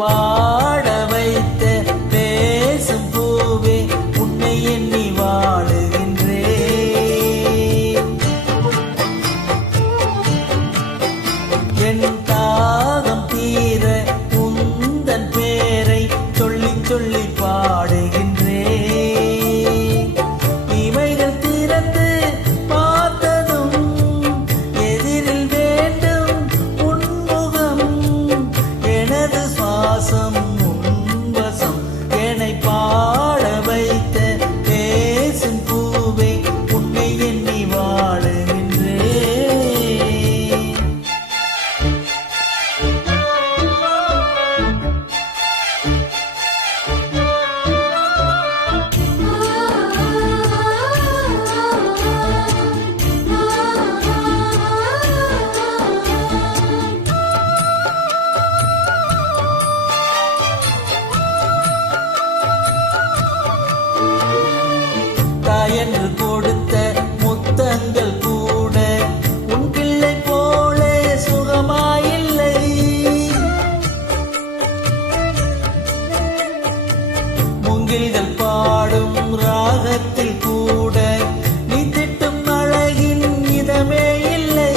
பாட வைத்த பேசும் பூவே உன்னை எண்ணி வாழுகின்றேன். என் தாகம் தீர உந்தன் பேரை சொல்லி சொல்லி பாடுகின்றேன். இமைகள் திறந்து பார்த்ததும் எதிரில் வேண்டும் உன்முகம். எனது சுவாசம் உன்வசம் என்னை பாட வைத்த பேசும் பூவே உன்னை எண்ணி வாழுகின்றேன். தாயென்று கொடுத்த முத்தங்கள் கூட உன் பிள்ளை போல சுகமாயில்லை. முங்கில்கள் பாடும் ராகத்தில் கூட நீ திட்டும் அழகின் இதமே இல்லை.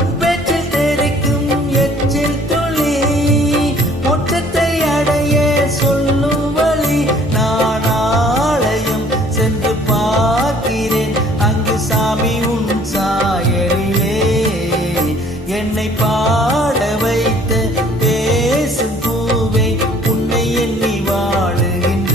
உன் பேச்சில் தெரிக்கும் எச்சில் துளி மொற்றத்தை அடைய சொல்லும் வழி. நான் ஆலயம் சென்று பார்க்கிறேன் அங்கு சாமி உன் சாயலிலே என்னை பாட வைத்த பேசும் பூவே உன்னை எண்ணி வாழுகின்றேன்.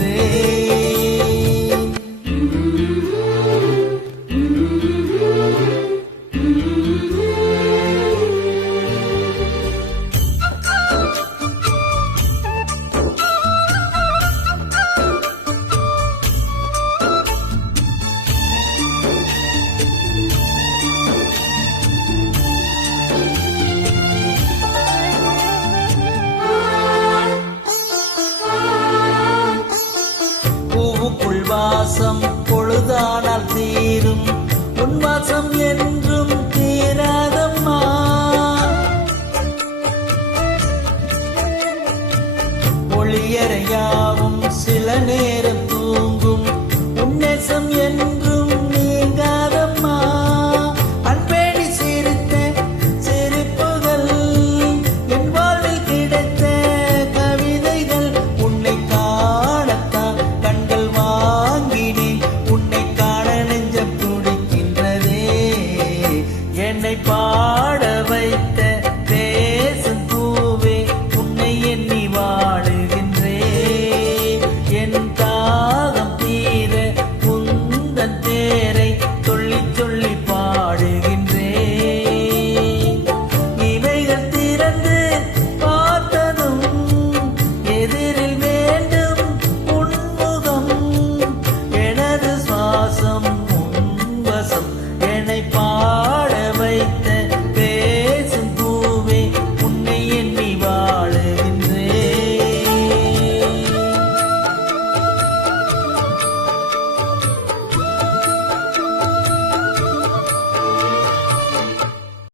பூவுக்குள் வாசம் பொழுதானால் தீரும் உன் வாசம் என்றும் தீராதம்மா. ஒளியறையாவும் சில நேரம் தூங்கும் உன் நேசம் என்று